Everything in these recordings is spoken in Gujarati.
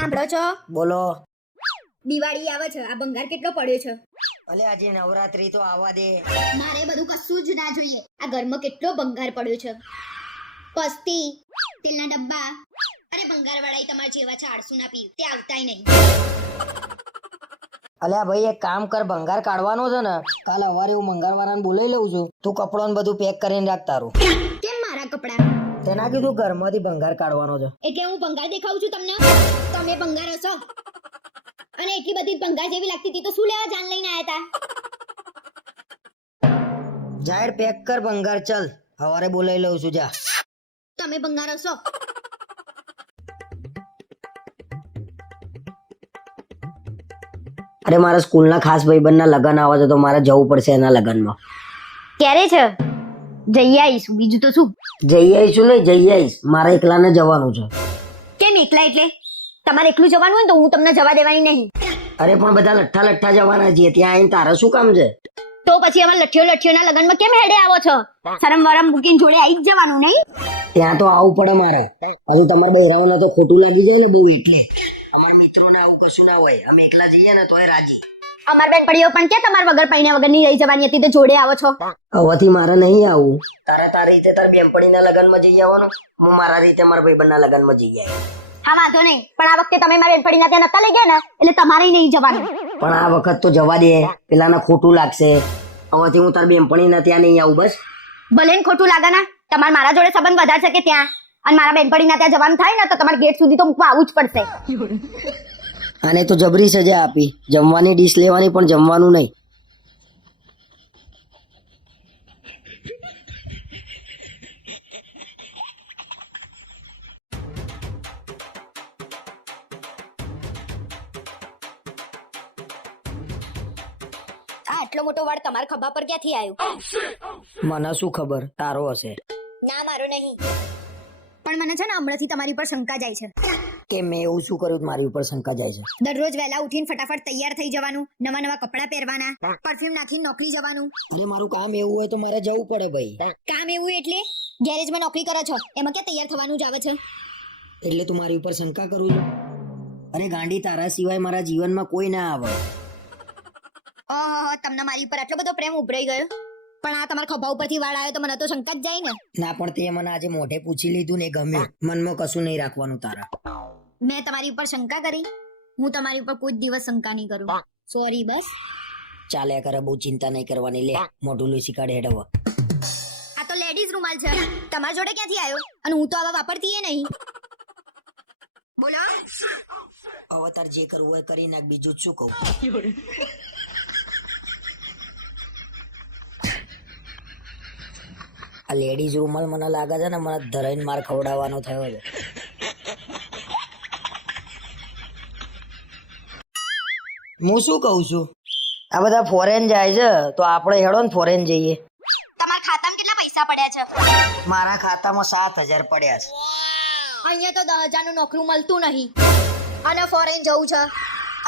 સાંભળો છો? બોલો. દિવાળી આવે છે. આ ભંગાર કેટલો પડ્યો છે? ભલે આજે નવરાત્રી તો આવવા દે. મારે બધું કશું જ ના જોઈએ. આ ઘરમાં કેટલો ભંગાર પડ્યો છે? પસ્તી તેલના ડબ્બા. અરે ભંગાર વાળા તમારા જેવા છે આળસુ ના પીવ તે આવતાય નહીં. અલ્યા ભાઈ એક કામ કર ભંગાર કાઢવાનો છે ને કાલ સવારે હું ભંગારવાળાને બોલાવી લઉં છું. તું કપડો બધું પેક કરીને રાખ તારું. કેમ મારા કપડા? તેના કીધું ઘરમાંથી ભંગાર કાઢવાનો છે. એટલે હું ભંગાર દેખાઉં છું તમને? તમે ભંગાર હશો? અને એટલી બધી ભંગાર જેવી લાગતી હતી તો શું લેવા જાન લઈને આયા હતા જાહેર પેક કર ભંગાર ચલ. હવારે બોલાવી લઉં છું જા. તમે ભંગાર હશો? અરે મારા સ્કૂલના ખાસ ભાઈબંધના લગ્ન આવે છે તો મારે જવું પડશે એના લગ્નમાં. ક્યારે છે? જઈ આવીશું. બીજું તો શું? જઈ આવીશું નહીં જઈ આવીશ. મારે એકલાને જવાનું છે. કેમ એકલા એટલે? તમારે એકલું જવાનું હોય ને તો હું તમને જવા દેવાની નહીં. અરે પણ બધા લઠ્ઠા લઠ્ઠા જવાના છીએ ત્યાં આવીને તારે શું કામ છે? તો પછી અમારા લઠ્ઠીઓ લઠ્ઠીઓના લગ્નમાં કેમ હેડે આવો છો? શરમ વરમ મૂકીને જોડે આવી જ જવાનું નહીં? ત્યાં તો આવું પડે મારે. હજુ તમારે બહેરાઓને તો ખોટું લાગી જાય ને બહુ એટલે. અમારા મિત્રોને આવું કશું ના હોય. અમે એકલા જઈએ ને તોય રાજી. અમાર બેનપણીઓ પણ કે તમાર વગર પૈણા વગરની રહી જવાની હતી? તો જોડે આવો છો. હવાથી મારે નહીં આવું તારે તારી રીતે તાર બેનપણીના લગ્નમાં જઈ આવવાનું? હું મારા રીતે મારા ભાઈબંધના લગ્નમાં જઈ આવી હા વાંધો નહીં. પણ આ વખતે તમે મારી બેનપણીના ત્યાં નતા લઈ ગયા ને એટલે તમારે નહીં જવાનું. પણ આ વખત તો જવા દે. પેલા ખોટું લાગશે. હવેથી હું તારી બેનપણીના ત્યાં નહીં આવું બસ. ભલે ને ખોટું લાગે ને તમારે મારા જોડે સંબંધ વધારે છે કે ત્યાં? અને મારા બેનપણીના ત્યાં જવાનું થાય ને તો તમારે ગેટ સુધી તો મૂકવા આવવું જ પડશે. આને તો જબરી સજા આપી. જમવાની ડીશ લેવાની પણ જમવાનું નહીં. આટલો મોટો વાળ તમારા ખભા પર ક્યાંથી આવ્યો? મને શું ખબર? તારો હશે. ના મારો નહીં. પણ મને છે ને હમણાંથી તમારી ઉપર શંકા જાય છે. કે મેં એવું શું કર્યું મારી ઉપર શંકા જાય છે? દરરોજ વહેલા ઉઠીને ફટાફટ તૈયાર થઈ જવાનું નવા નવા કપડાં પહેરવાના પરફ્યુમ નાખીને નોકરી જવાનું. અરે મારું કામ એવું હોય તો મારે જવું પડે ભાઈ. કામ એવું એટલે? ગેરેજમાં નોકરી કરો છો. એમાં ક્યાં તૈયાર થવાનું જ આવે છે? એટલે તું મારી ઉપર શંકા કરું છું? અરે ગાંડી તારા સિવાય મારા જીવનમાં કોઈ ના આવે. ઓહો તમને મારી ઉપર આટલો બધો પ્રેમ ઉભરાઈ ગયો? પણ આ તમારા ખભા ઉપરથી વાળ આવ્યો તો મને તો શંકા જ જાય ને. ના પણ તે મને આજે મોઢે પૂછી લીધું ને ગમ્યું. મનમાં કશું નહીં રાખવાનું તારા. મેં તમારી ઉપર શંકા કરી. હું તમારી ઉપર કોઈ દિવસ શંકા નહીં કરું. સોરી બસ. ચાલ્યા કરે બહુ ચિંતા નહીં કરવાની. લે મોઢું લુસી કાઢે હેડવ આ તો લેડીઝ રૂમાલ છે. તમારા જોડે ક્યાંથી આવ્યો અને હું તો આવા વાપરતી એ નહીં. બોલો. હવે તાર જે કરવું હોય કરી નાખ બીજું શું કહું? આ લેડીઝ રૂમાલ મને લાગે છે ને મને ધરાઈને માર ખવડાવવાનો થયો છે. હું શું કહું છું? આ બધા ફોરેન જાય છે તો આપણે હેડો ને ફોરેન જઈએ. તમારા ખાતામાં કેટલા પૈસા પડ્યા છે? મારા ખાતામાં સાત હજાર પડ્યા છે. અહીંયા તો દસ હજારનું નોકરું મળતું નહીં. અને ફોરેન જવું છે.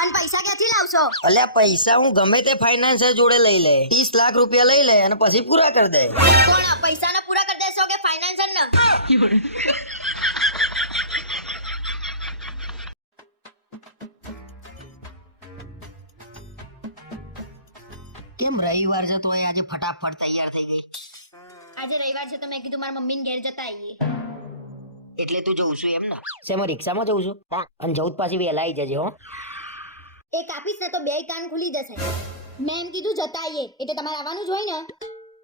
અને પૈસા ક્યાંથી લાવશો? અલ્યા પૈસા હું ગમે તે ફાઇનાન્સર જોડે લઈ લે. ત્રીસ લાખ રૂપિયા લઈ લે અને પછી પૂરા કરી દે. ફાઇનાન્સર ને કેમ રવિવાર છે? તો આજે ફટાફટ તૈયાર થઈ ગઈ. આજે રવિવાર છે તો મેં કીધું મારા મમ્મીને ઘેર જતા આવીએ. એટલે તું જઉં છું એમ ને? શેમાં રિક્ષામાં જઉં છું? અને જવું જ પાછી વહેલા આવી જજે હો. એ કાપીશ ને તો બે કાન ખુલી જશે. મેં એમ કીધું જતા આવીએ એટલે તમારે આવવાનું જ હોય ને.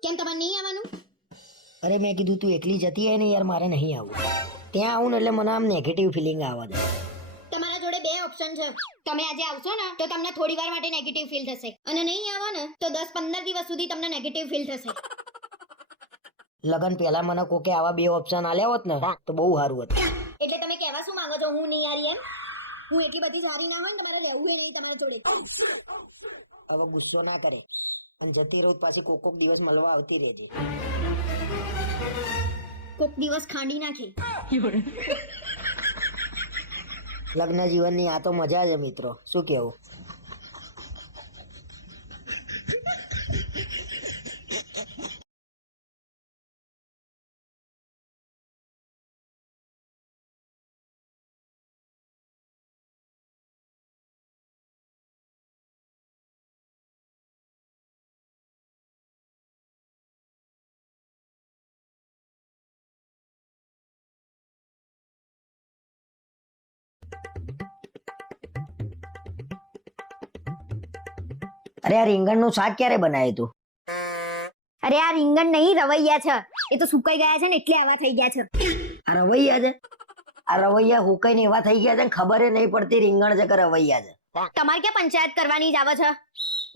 કેમ તમારે નહીં આવવાનું? અરે મેં કીધું તું એકલી જતી હોય ને યાર મારે નહીં આવવું. ત્યાં આવું ને એટલે મને આમ નેગેટિવ ફિલિંગ આવે છે. તમારા જોડે બે ઓપ્શન છે. તમે આજે આવશો ને તો તમને થોડી વાર માટે નેગેટિવ ફીલ થશે. અને નહીં આવો ને તો દસ પંદર દિવસ સુધી તમને નેગેટિવ ફીલ થશે. લગન પહેલા મને કોકે આવા બે ઓપ્શન આલ્યા હોત ને તો બહુ સારું હતું. એટલે તમે કહેવા શું માંગો છો? હું નહીં યારી એમ? હું એટલી બધી સારી ના હોય ને તમારે રહેવું નહીં તમારા જોડે. હવે ગુસ્સો ના કરે. અને જતી રહું પાછી કોક કોક દિવસ મળવા આવતી રહેજે. કોક દિવસ ખાંડી નાખી. લગ્ન જીવનની આ તો મજા છે મિત્રો. શું કેવું અરે આ રીંગણનું શાક ક્યારે બનાવ્યું તું? અરે આ રીંગણ નહીં રવૈયા છે. એ તો સુકાઈ ગયા છે ને એટલે આવા થઈ ગયા છે. આ રવૈયા છે? આ રવૈયા હુકાઈને એવા થઈ ગયા છે ને ખબર નહીં પડતી રીંગણ છે કે રવૈયા છે. તમારે ક્યાં પંચાયત કરવાની જ આવે છે?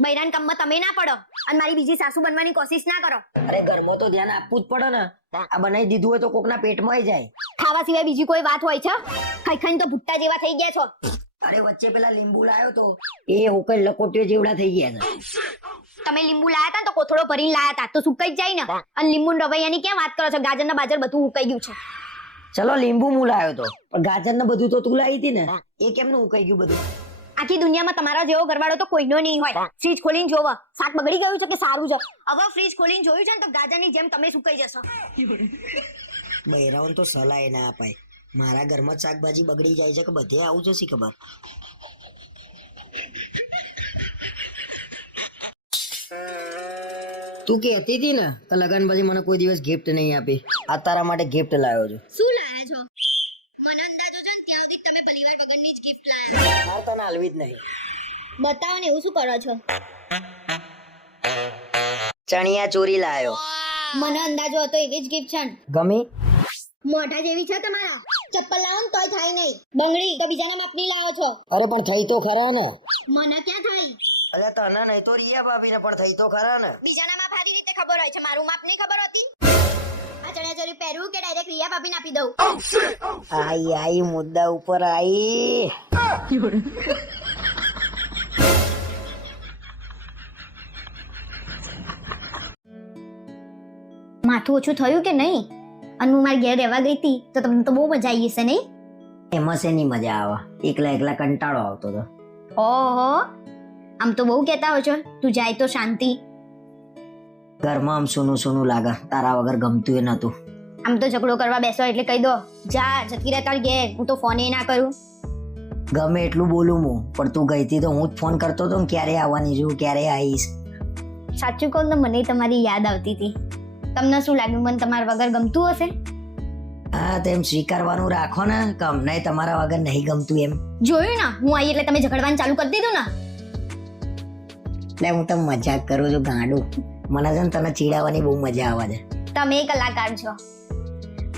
બૈરાન કામમાં તમે ના પડો અને મારી બીજી સાસુ બનવાની કોશિશ ના કરો. અરે ઘરમાં તો ધ્યાન આપવું જ પડે ને. આ બનાવી દીધું હોય તો કોકના પેટમાં જાય. ખાવા સિવાય બીજી કોઈ વાત હોય છે? ખાઈ ખાઈને તો ભુટ્ટા જેવા થઈ ગયા છો. અરે વચ્ચે પેલા લીંબુ લાયો તો. એ હુકાઈ લકોટીઓ જેવડા થઈ ગયા છે તમે લીંબુ લાયા હતા તો કોથળો ભરીને લાયા હતા. તો સુકાઈ જાય ને. અને લીંબુ ને રવૈયાની ક્યાં વાત કરો છો? ગાજર ને બાજર બધું ઉકાઈ ગયું છે. ચલો લીંબુ હું લાયો તો. પણ ગાજર ને બધું તો તું લાવી હતી ને. એ કેમનું ઉકાઈ ગયું બધું? આખી દુનિયામાં તમારા જેવો ઘરવાળો તો કોઈનો નહીં હોય. ફ્રીજ ખોલીને જોવો. શાક બગડી ગયું છે કે સારું છે? હવે ફ્રીજ ખોલીને જોયું છે ને તો ગાજરની જેમ તમે સુકાઈ જશો. બૈરાઓને તો સલાહ ના અપાય. મારા ઘરમાં શાકભાજી બગડી જાય છે કે બધે આવું જશે ખબર? તું કહેતી હતી ને કે લગન પછી મને કોઈ દિવસ ગિફ્ટ નહીં આપી. આ તારા માટે ગિફ્ટ લાવ્યો છું. શું લાવ્યા છો? મને અંદાજો છે ને ત્યાં સુધી તમે ભલીવાર વગરની જ ગિફ્ટ લાવ્યા મારે તને હાલવી જ નહીં. બતાવો ને એવું શું કરો છો? ચણિયા ચોરી લાવ્યો મને અંદાજો હતો એવી જ ગિફ્ટ છે ગમી? મોઢા જેવી છે તમારા? ચપ્પલ લાવો ને તોય થાય નહીં. બંગડી તો બીજાના માપની લાવો છો. અરે પણ થઈ તો ખરા ને. મને ક્યાં થઈ? અરે તને નહીં તો રિયા ભાભીને પણ થઈ તો ખરા ને. બીજાના માપ સારી રીતે ખબર હોય છે મારું માપ નહીં ખબર હોતી? આ ચણિયા ચોરી પહેરવું કે ડાયરેક્ટ રિયા ભાભીને આપી દઉં? આઈ આઈ મુદ્દા ઉપર આઈ. માથું ઓછું થયું કે નહીં? અને હું મારી ઘેર રહેવા ગઈ હતી તો તમને તો બહુ મજા આવી હશે નહીં એમાં શેની મજા આવે? એકલા એકલા કંટાળો આવતો હતો ઓહો આમ તો બહુ કહેતા હોય છો. તું જાય તો શાંતિ. ઘરમાં આમ સૂનું સૂનું લાગે. તારા વગર ગમતું એ નતું આમ તો ઝઘડો કરવા બેસો એટલે કહી દો. જા જતી રહે તાર ઘેર. હું તો ફોન ના કરું. ગમે એટલું બોલું હું પણ તું ગઈ હતી તો હું જ ફોન કરતો હતો ક્યારે આવવાની છું ક્યારે આવીશ? સાચું કહું તો મને તમારી યાદ આવતી હતી. તમને શું લાગ્યું? મને તમારા વગર ગમતું હશે? હા તેમ સ્વીકારવાનું રાખો ને કે અમને તમારા વગર નહીં ગમતું એમ. જોયું ને? હું આવી એટલે તમે ઝઘડવાનું ચાલુ કરી દીધું ને? એટલે હું તો મજાક કરું છું ગાંડું. મને છે ને તને ચીડાવવાની બહુ મજા આવે છે. તમે કલાકાર છો.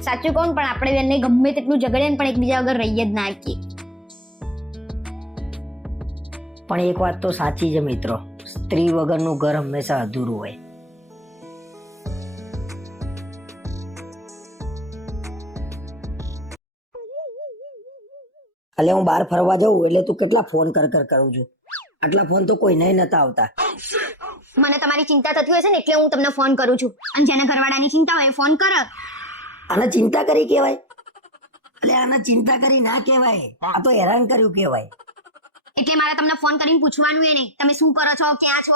સાચું કહું પણ આપણે બંને ગમે તેટલું ઝઘડે પણ એકબીજા વગર રહીએ જ ના શકીએ પણ એક વાત તો સાચી છે મિત્રો. સ્ત્રી વગરનું ઘર હંમેશા અધૂરું હોય. એટલે હું બહાર ફરવા જાઉં એટલે તું કેટલા ફોન કર કર કરું છું? આટલા ફોન તો કોઈને નતા આવતા. મને તમારી ચિંતા થતી હશે ને એટલે હું તમને ફોન કરું છું. અને જેના ઘરવાળાની ચિંતા હોય ફોન કર. આને ચિંતા કરી કહેવાય? એટલે આને ચિંતા કરી ના કહેવાય. આ તો હેરાન કર્યું કહેવાય. એટલે મારે તમને ફોન કરીને પૂછવાનું એ નહીં. તમે શું કરો છો? ક્યાં છો?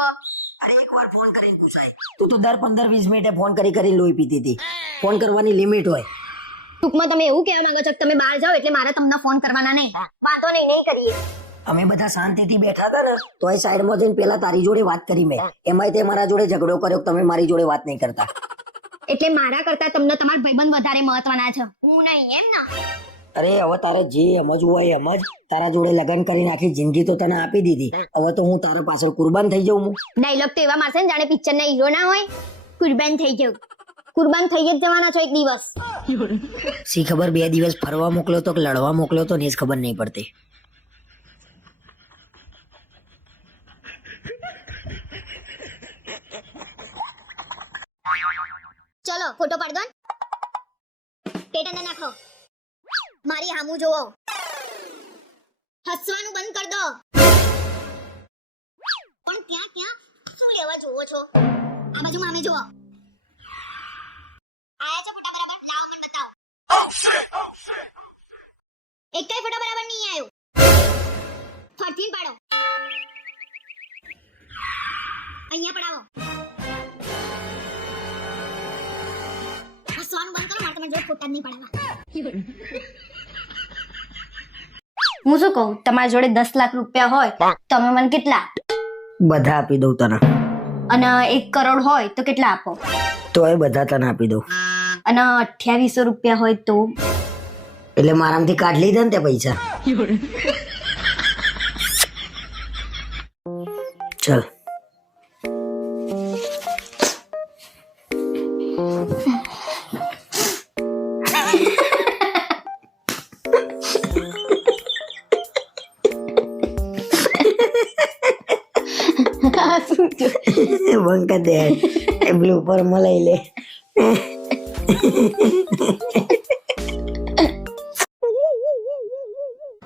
અરે એક વાર ફોન કરીને પૂછાય. તું તો દર પંદર વીસ મિનિટે ફોન કરી કરી લોહી પીતી હતી. ફોન કરવાની લિમિટ હોય. ટૂંકમાં તમે એવું કહેવા માંગો છો કે તમે બહાર જાઓ એટલે મારે તમને ફોન કરવાના નહીં. વાંધો નહીં નહીં કરીએ. અમે બધા શાંતિથી બેઠા હતા ને તો એ સાઈડમાં જઈને પેલા તારી જોડે વાત કરી મેં. એમાંય તે મારા જોડે ઝઘડો કર્યો તમે મારી જોડે વાત નહીં કરતા. એટલે મારા કરતા તમને તમારા ભાઈબંધ વધારે મહત્વના છે. હું નહીં એમ ને. અરે હવે તારે જે સમજવું હોય એમ જ. તારા જોડે લગ્ન કરી નાખી જિંદગી તો તને આપી દીધી. હવે તો હું તારા પાછળ કુરબાન થઈ જાઉં હું. ડાયલોગ તો એવા મારશે ને જાણે પિક્ચર ના હીરો ના હોય. કુરબાન થઈ જાવ કુરબાન થઈ જ જવાના છો એક દિવસ. સી ખબર બે દિવસ ફરવા મોકલો તો કે લડવા મોકલો તો ને ખબર નહીં પડતી. ચલો ફોટો પાડ દો પેટાને નાખો. મારી હામું જોવો. હસવાનું બંધ કર દો. પણ ત્યાં ત્યાં શું લેવા જોવો છો? આ બાજુ મામે જુઓ. જોડે નહીં હું શું કહું? તમારી જોડે દસ લાખ રૂપિયા હોય તમે મને કેટલા બધા આપી દઉં તને. અને એક કરોડ હોય તો કેટલા આપો? તો એ બધા તને આપી દઉં. અને અઠ્યાવીસો રૂપિયા હોય તો? એટલે મારામાંથી કાઢ લીધા ને તે પૈસા. ચલ. બંધ કરી દે. એ બ્લુપર મલાઈ લઈ લે.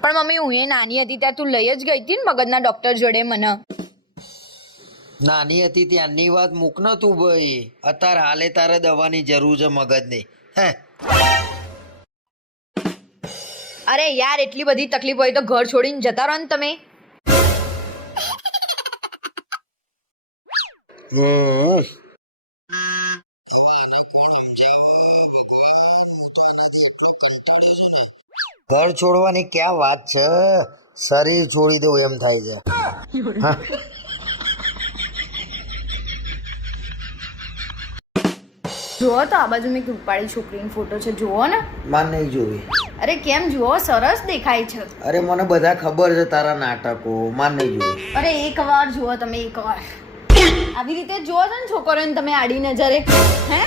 પણ મમ્મી હું એ નાની હતી ત્યાં તું લઈ જ ગઈ હતી ને મગજના ડોક્ટર જોડે મને. નાની હતી ત્યાંની વાત મૂક ન તું ભાઈ. અત્યારે હાલે તારે દવાની જરૂર છે મગજની. હે? અરે યાર એટલી બધી તકલીફ હોય તો ઘર છોડીને જતા રહો ને તમે. હમ. ઘર છોડવાની ક્યાં વાત છે? શરીર છોડી દઉં એમ થાય છે. જુઓ તો આ બાજુ મેં રૂપાળી છોકરીનો ફોટો છે જુઓ ને. માન નહીં જોવી. અરે કેમ જુઓ? સરસ દેખાય છે. અરે મને બધા ખબર છે તારા નાટકો. માન નહીં જોવી. અરે એક વાર જુઓ તમે એક વાર. આવી રીતે જુઓ છો ને છોકરીઓને તમે આડી નજરે હે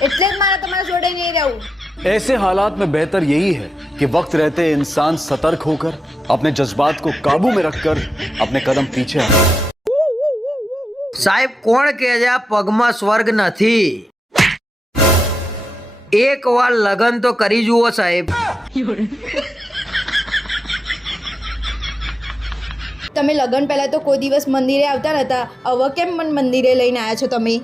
એટલે જ મારે તમારા જોડે નહીં રહેવું ऐसे हालात में बेहतर यही है कि वक्त रहते इंसान सतर्क होकर अपने जज्बात को काबू में रखकर अपने कदम पीछे हटाए સાહેબ કોણ કે છે આ પગમાં સ્વર્ગ નથી એક વાર લગન તો કરી જુઓ સાહેબ તમે લગ્ન પહેલાં તો કોઈ દિવસ મંદિરે આવતા નહોતા હવે કેમ મને મંદિરે લઈને આવ્યા છો તમે?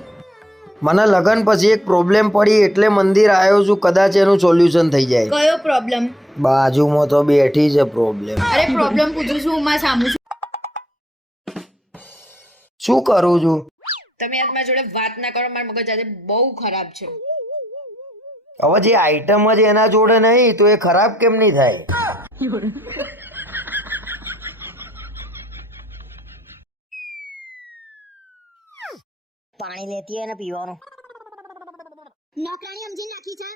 મને લગન પછી એક પ્રોબ્લેમ પડી એટલે મંદિર આવ્યો છું કદાચ એનું સોલ્યુશન થઈ જાય. કયો પ્રોબ્લેમ બાજુમાં તો બેઠી છે પ્રોબ્લેમ અરે પ્રોબ્લેમ પૂછું છું માં સામું છું. શું કરું છું? તમે આજ મારા જોડે વાત ના કરો મારા મગજ આજે બહુ ખરાબ છે. હવે જે આઈટમ જ એના જોડે નહીં તો એ ખરાબ કેમ નહીં થાય? પાણી લેતી હોય ને પીવાનું. નોકરાણી સમજી નાખી છે.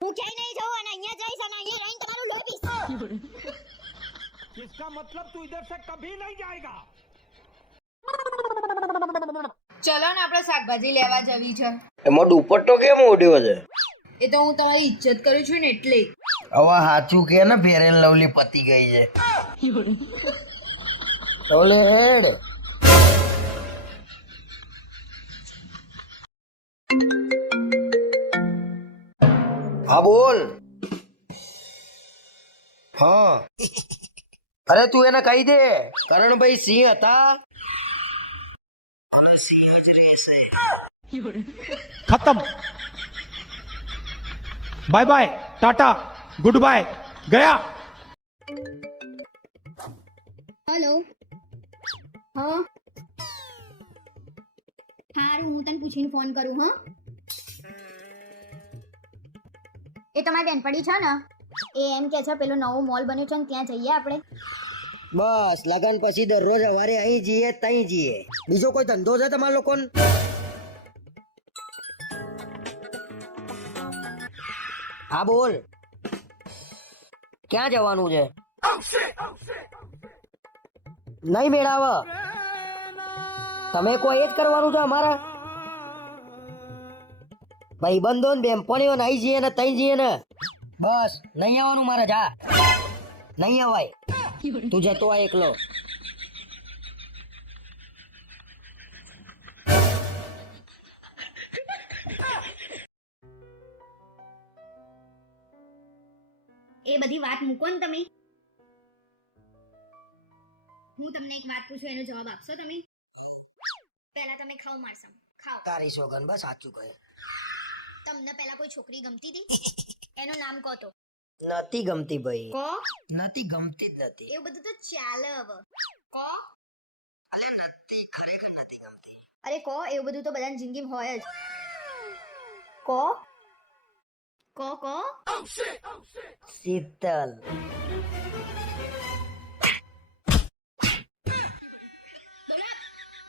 હું ક્યાંય નહીં જઉં અને અહીંયા જઈશ અને અહીં રહીને તમારું લોહી પીશ ચલો ને આપણે શાકભાજી લેવા જવી છે. મોઢું ઉપર તો કેમ ઓઢ્યો છે? એ તો હું તમારી ઇજ્જત કરું છું ને એટલે. હવે સાચું કે ને ફેર લવલી પતી ગઈ છે. હા બોલ. હા. અરે તું એને કહી દે. કરણભાઈ સિંહ હતા. ખતમ. Bye bye tata goodbye ગયા હેલો હા હારું હું તને પૂછીને ફોન કરું હા? એ તમારી બેનપડી છે ને? એ એમ કે છે પેલો નવો મોલ બન્યો છે ને ત્યાં જઈએ આપણે. બસ લગન પછી દરરોજ સવારે અહીં જઈએ ત્યાં જઈએ. બીજો કોઈ ધંધો છે તમારા લોકોને? હા, બોલ. ક્યાં જવાનું છે? નહીં મેળાવ. તમે કોઈ એ જ કરવાનું છે અમારા? ભાઈબંધો ને બેનપણીઓ ને અહીં જઈએ ને તઈ જઈએ ને. બસ, નહીં આવવાનું મારે, જા. નહીં અવાય તું જતો આ એકલો. મૂકો ને તમે? હું તમને એક વાત પૂછું એનો જવાબ આપશો તમે? પહેલા તમે ખાઓ મારસમ ખાઓ. તારી સોગન બસ સાચું કહે. તમને પહેલા કોઈ છોકરી ગમતી હતી? એનું નામ કહો તો. નથી ગમતી ભાઈ. કો નથી ગમતી જ નથી. એવું બધું તો ચાલે હવે. ગમતી. અરે કો એવું બધું તો બધાની જિંદગીમાં હોય જ. કહો. કહો કહો શીતલ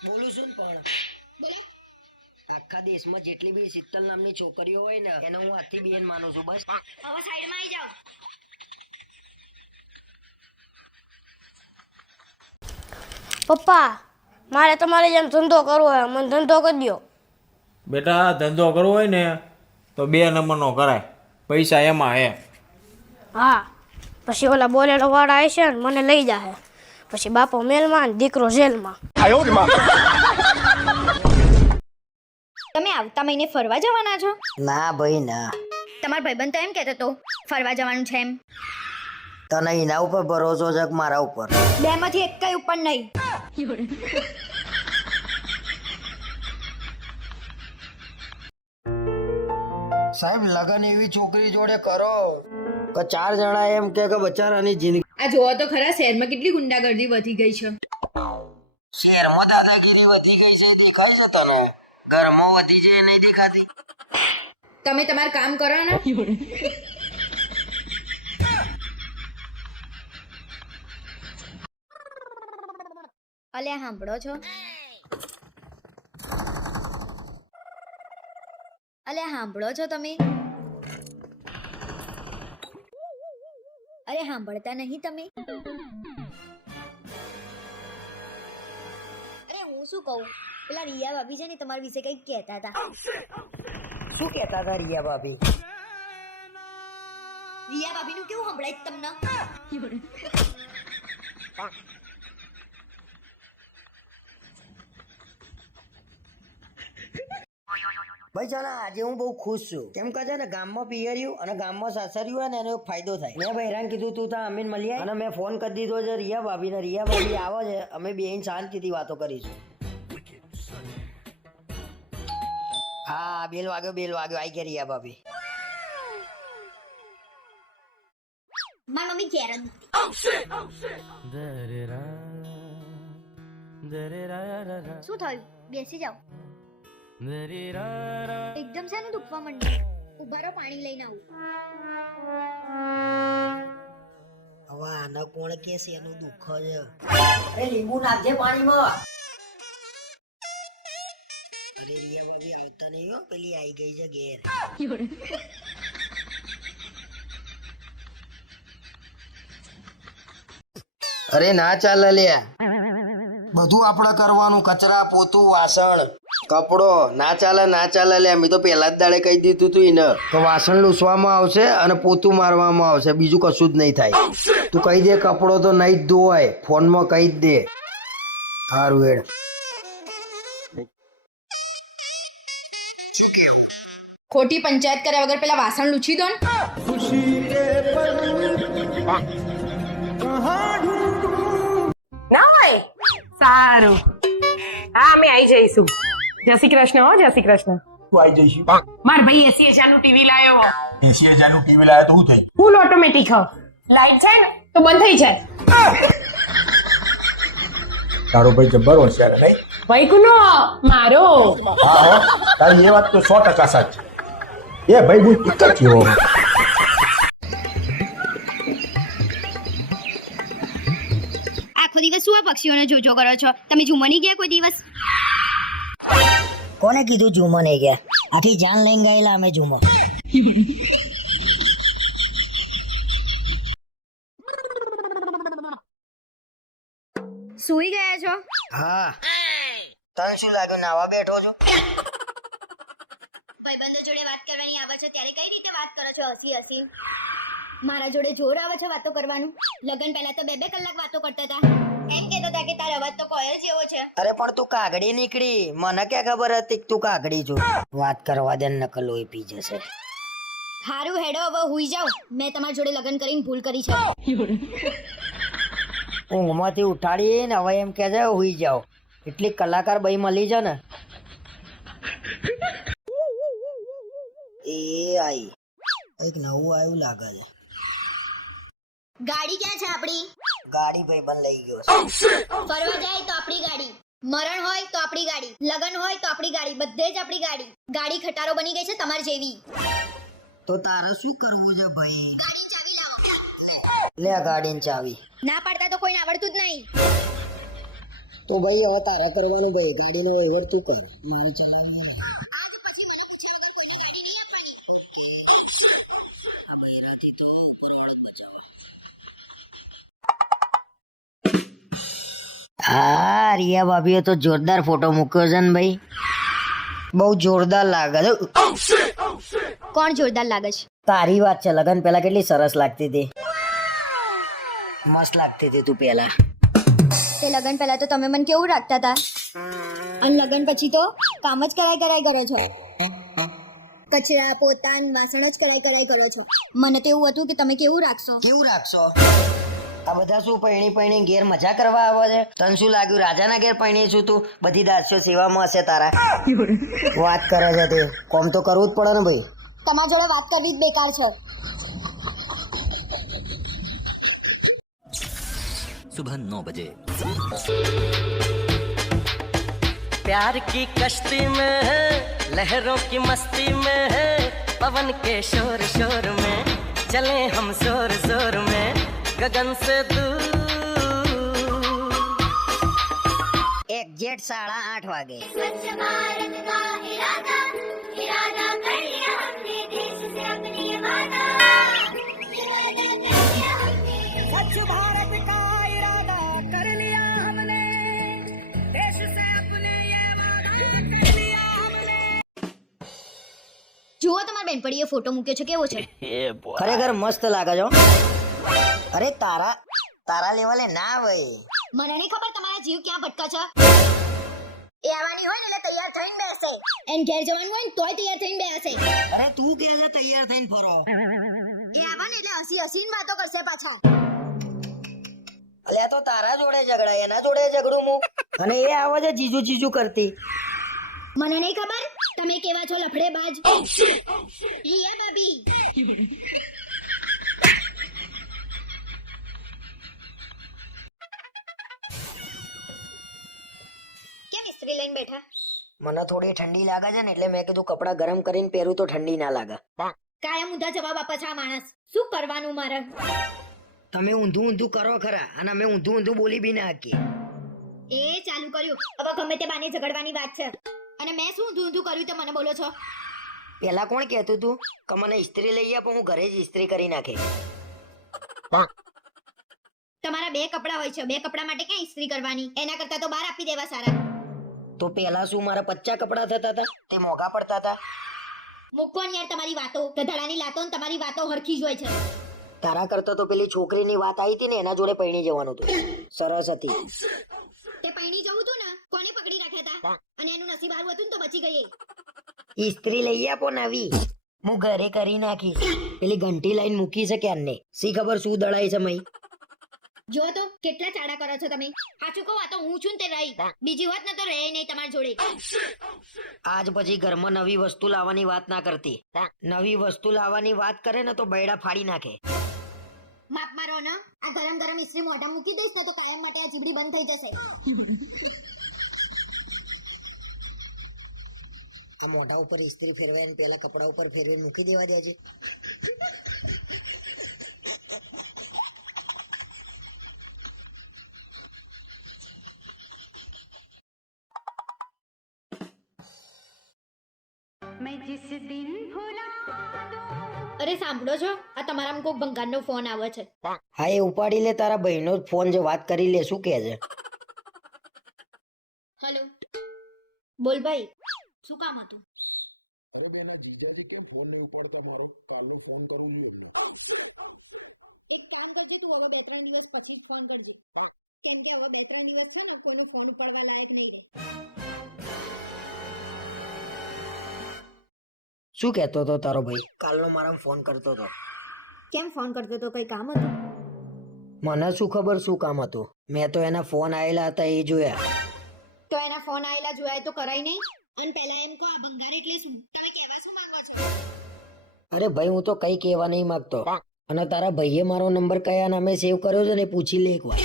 બોલું છું પણ. આખા દેશમાં જેટલી બી શીતલ નામની છોકરીઓ હોય ને એને હું આથી બેન માનું છું બસ. હવે સાઈડમાં આવી જાઓ. પપ્પા મારે તમારે જેમ ધંધો કરવો હોય મને ધંધો કરી દો બેટા ધંધો કરવો હોય ને તો બે નંબરનો કરાય. પૈસા એમાં હે. હા પછી ઓલા બોલેરો વાળા આવશે ને મને લઈ જાહે. પછી બાપો મેલમાં ને દીકરો જેલમાં. તમે આવતા મહિને ફરવા જવાના છો? ના ભાઈ ના. તમારો ભાઈબંધ તો એમ કહેતો હતો ફરવા જવાનું છે એમ. તને એના ઉપર ભરોસો છે કે મારા ઉપર? બેમાંથી એક કઈ ઉપર નહીં. સાહેબ લગન એવી છોકરી જોડે કરો કે ચાર જણા એમ કે કે બચારાની જિંદગી આ જોવો તો ખરા શહેરમાં કેટલી ગુંડાગર્દી વધી ગઈ છે. શહેરમાં દાદાગીરી વધી ગઈ છે દેખાય છે તને? ઘરમાં વધી છે નહીં દેખાતી. તમે તમારું કામ કરો ને. અલ્યા સાંભળો છો? અલ્યા સાંભળો છો તમે? અરે સાંભળતા નહીં તમે? અરે હું શું કહું? પેલા રિયા ભાભી છે ને તમારા વિશે કંઈક કહેતા હતા. શું કહેતા હતા રિયા ભાભી? રિયા ભાભીનું કેવું સંભળાય તમને? ભાઈ ચાલો આજે હું બહુ ખુશ છું. કેમ કે છે ને ગામમાં પિયર્યું અને ગામમાં સાસર્યું હોય ને એનો ફાયદો થાય. મેં ભાઈ હેરાન કીધું તું ત્યાં અમીન મળી અને મેં ફોન કરી દીધો છે રિયા ભાભી ને રિયા ભાભી આવે છે. અમે બે શાંતિથી વાતો કરીશું. હા બેલ વાગ્યો બેલ વાગ્યો. આઈ ગયા રિયા ભાભી. મારી મમ્મી ઘેર જ નથી. શું થયું? બેસી જાઓ. એકદમ શાનું દુખવા માંડ્યું. ઊભા રહો પાણી લઈને આવું. હવે આને કોણ કે છે? એનું દુખ છે અરે લીંબુ નાખજે પાણીમાં. અરે રિયા ભાભી આવતા નહીં હો પેલી આવી ગઈ છે ઘેર. અરે ના ચાલે લ્યા બધું આપણે કરવાનું કચરા પોતું વાસણ. કપડો ના ચાલે ના ચાલે લે અમે તો પહેલા જ દાડે કહી દીધું તું એને. તો વાસણ લૂસવામાં આવશે અને પોતું મારવામાં આવશે બીજું કશું જ નહીં થાય. તું કહી દે કપડો તો નહીં જ ધોવાય ફોનમાં કહી જ દે. સારું હેડ. ખોટી પંચાયત કર્યા વગર પેલા વાસણ લૂછી દો ને. સારું. હા અમે આવી જઈશું. જય શ્રી કૃષ્ણ હો જય શ્રી કૃષ્ણ. તું આવી જઈશું. માર ભાઈ એસી હજારનું ટીવી લાયો એસી હજારનું ટીવી લાવ્યો તો શું થઈ? ફૂલ ઓટોમેટિક હ. લાઈટ છે ને? તો બંધ થઈ જાય. તારો ભાઈ જબ્બર હોશિયાર નહીં? ભાઈ કુનો મારો. હા હો. તારી એ વાત તો સો ટકા સાચી. એ ભાઈ હું એક થયો. આખો દિવસ શું આ પક્ષીઓને જોજો કરો છો? તમે જુમો નહીં ગયા કોઈ દિવસ? કોને કીધું જુમો નહીં ગયા? આખી જાન લઈને ગયેલા અમે જુમો સુઈ ગયા છો? હા. તને શું લાગ્યું નાવા બેઠો છો? ભાઈબંધો જોડે વાત કરવાની આવે છે ત્યારે કઈ રીતે વાત કરો છો? હસી હસી. મારા જોડે જોર આવે છે વાતો કરવાનું. લગન પહેલા તો બે બે કલાક વાતો કરતા હતા. એમ કહેતા હતા કે તારો અવાજ તો કોયલ જેવો છે. અરે પણ તું કાગડી નીકળી. મને ક્યાં ખબર હતી કે તું કાગડી છો? વાત કરવા દે નકલ હોય પી જશે. હારું હેડો હવે હુઈ જાઓ મેં તમારા જોડે લગ્ન કરીને ભૂલ કરી છે. ઊંઘમાંથી ઉઠાડી ને હવે એમ કે છે હુઈ જાઓ. એટલી કલાકાર બઈ મળી છે ને. એ આઈ. એક નવું આવ્યું લાગે છે. ગાડી ક્યાં છે આપણી? ગાડી ભાઈ બંધ લઈ ગયો ફરવા જાય તો આપણી ગાડી. મરણ હોય તો આપણી ગાડી. લગન હોય તો આપણી ગાડી. બધે જ આપણી ગાડી. ગાડી ખટારો બની ગઈ છે તમારી જેવી. તો તારે શું કરવું છે ભાઈ? લે ગાડી ગાડીની ચાવી. ના પાડતા તો કોઈને આવડતું જ નહીં. તો ભાઈ હવે તારે કરવાનું ભાઈ. ગાડીનો વહીવટ તું કર. મને ચલાવવી હા રિયા ભાભીએ તો જોરદાર ફોટો મૂક્યો છે ને ભાઈ. બહુ જોરદાર લાગે છે. કોણ જોરદાર લાગે છે? તારી વાત છે લગન પહેલા કેટલી સરસ લાગતી હતી. મસ્ત લાગતી હતી તું પહેલા. તે લગન પહેલા તો તમે મને કેવું રાખતા હતા? અને લગન પછી તો કામ જ કરાય કરાય કરો છો. કચરા પોતાન વાસણો જ કરાય કરાય કરો છો. મને તો એવું હતું કે તમે કેવું રાખશો? કેવું રાખશો? આ બધા શું પૈણી પૈણી ઘેર મજા કરવા આવે છે તને શું લાગ્યું રાજાના ઘેર પૈણી છું તું બધી દાસીઓ સેવામાં હશે તારા વાત કરે છે તું કોમ તો કરવું જ પડે ને ભાઈ તમારા જોડે વાત કરવી જ બેકાર છે सुबह नौ बजे प्यार की कश्ती में है लहरों की मस्ती में है पवन के शोर शोर में चले हम जोर जोर में गगन से दूर એક્ઝેક્ટ સાડા આઠ વાગે જુઓ તમારા બેનપડીએ ફોટો મૂક્યો છે કેવો છે ખરેખર મસ્ત લાગે છો અરે તારા તારા લેવલે ના ભાઈ મને નહીં ખબર તમારા જીવ ક્યાં ભટકા છે? એ આવવાની હોય એટલે તૈયાર થઈને બેસે. એન ઘેર જવાનું હોય ને તોય તૈયાર થઈને બેસે. અરે તું કે છે તૈયાર થઈને ફરો. એ આવવાની એટલે હસી હસીને વાતો કરશે પાછો. અલ્યા તો તારા જોડે ઝઘડા એના જોડે ઝઘડું હું. અને એ આવે છે જીજુ જીજુ કરતી. મને નહીં ખબર? તમે કેવા છો લફડે બાજ રિયા ભાભી. ઇસ્ત્રી લઈને બેઠા? મને થોડી ઠંડી લાગે છે ને એટલે મેં કીધું કપડાં ગરમ કરીને પહેરું તો ઠંડી ના લાગે. કાયમ ઊંધા જવાબ આપે છે આ માણસ. શું કરવાનું મારે? તમે ઊંધું ઊંધું કરો ખરા અને અમે ઊંધું ઊંધું બોલી બી ના શકીએ એ ચાલુ કર્યું. હવે ગમે તે બાને ઝઘડવાની વાત છે. અને મેં શું ઊંધું ઊંધું કર્યું તો મને બોલો છો? પેલા કોણ કહેતું તું? કે મને ઇસ્ત્રી લઈ આપો હું ઘરે જ ઇસ્ત્રી કરી નાખે. તમારા બે કપડા હોય છે. બે કપડા માટે ક્યાં ઇસ્ત્રી કરવાની? એના કરતા તો બહાર આપી દેવા સારા. તો પેલા શું મારા પચ્ચા કપડા થતા હતા? તે મોંઘા પડતા હતા? મૂકો ને યાર તમારી વાતો. ગધડાની લાતો ને તમારી વાતો હરખી જ હોય છે. તારા કરતા તો પેલી છોકરીની વાત આવી હતી ને એના જોડે પૈણી જવાનું હતું. સરસ હતી. તે પૈણી જવું હતું ને કોને પકડી રાખ્યા હતા? અને એનું નસીબ સારું હતું ને તો બચી ગઈ ઇસ્ત્રી લઈ આપો નવી. હું ઘરે કરી નાખીશ. પેલી ઘંટી લાઈન મૂકી છે ક્યારને? સી ખબર શું દળાય છે મય? જો તો કેટલા ચાડા કરો છો તમે. સાચું કહો આ તો હું છું ને તે રહી. બીજી વાત ને તો રહે નહીં તમારી જોડે. આજ પછી ઘરમાં નવી વસ્તુ લાવવાની વાત ના કરતી. નવી વસ્તુ લાવવાની વાત કરે ને તો બૈડા ફાડી નાખે. માપ મારો ને આ ગરમ ગરમ ઇસ્ત્રી મોઢા મૂકી દઈશ ને તો કાયમ માટે આ જીબડી બંધ થઈ જશે. આ મોઢા ઉપર ઇસ્ત્રી ફેરવાય પેલા કપડા ઉપર ફેરવીને મૂકી દેવા દે અરે સાંભળો છો? આ તમારામાં કોઈક ભંગારનો ફોન આવે છે. હા એ ઉપાડી લે તારા ભાઈનો જ ફોન જે વાત કરી લે શું કહે છે? હેલો બોલ ભાઈ શું કામ હતું? એક કામ કરજે તું હવે બે ત્રણ દિવસ પછી ફોન કરજે. કેમ કે હવે બે ત્રણ દિવસ છે ને કોઈનો ફોન ઉપાડવા લાયક નહીં રહે. શું કહેતો હતો તારો ભાઈ? કાલનો મારા ફોન કરતો હતો. કેમ ફોન કરતો તો કઈ કામ હતું? મને શું ખબર શું કામ હતું? મેં તો એના ફોન આવેલા હતા એ જોયા. તો એના ફોન આયેલા જોયા તો કરાય નહીં? અને પહેલા એમ કહો આ ભંગાર એટલે શું? તમે કહેવા શું માંગો છો? અરે ભાઈ હું તો કઈ કહેવા નહીં માંગતો. અને તારા ભાઈએ મારો નંબર કયા નામે સેવ કર્યો છે ને પૂછી લે એકવાર.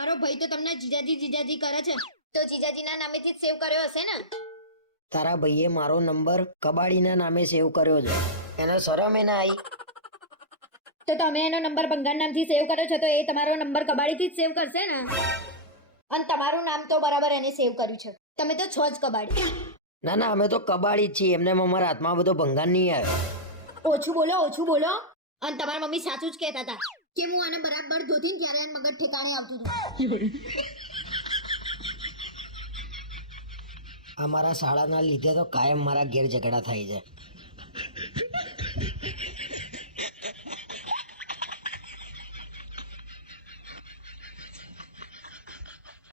મારો ભાઈ તો તમને જીજાજી જીજાજી કરે છે. તો જીજાજીના નામેથી જ સેવ કર્યો હશે ને? તારા ભાઈએ મારો નંબર કબાડીના નામે સેવ કર્યો છે. એને શરમ એને આવી તો તમે એનો નંબર ભંગાર નામથી સેવ કર્યો છે તો એ તમારો નંબર કબાડીથી જ સેવ કરશે ને? અને તમારું નામ તો બરાબર એને સેવ કર્યું છે. તમે તો છો જ કબાડી. ના ના અમે તો કબાડી જ છીએ. એમને અમારા હાથમાં બધો ભંગાર નહીં આવ્યો ઓછું બોલો ઓછું બોલો. અને તમારી મમ્મી સાચું જ કહેતા હતા કે હું આને બરાબર ધોતી ને ત્યારે મગજ ઠેકાણે આવતું હતું. આ મારા શાળાના લીધે તો કાયમ મારા ઘેર ઝઘડા થાય છે.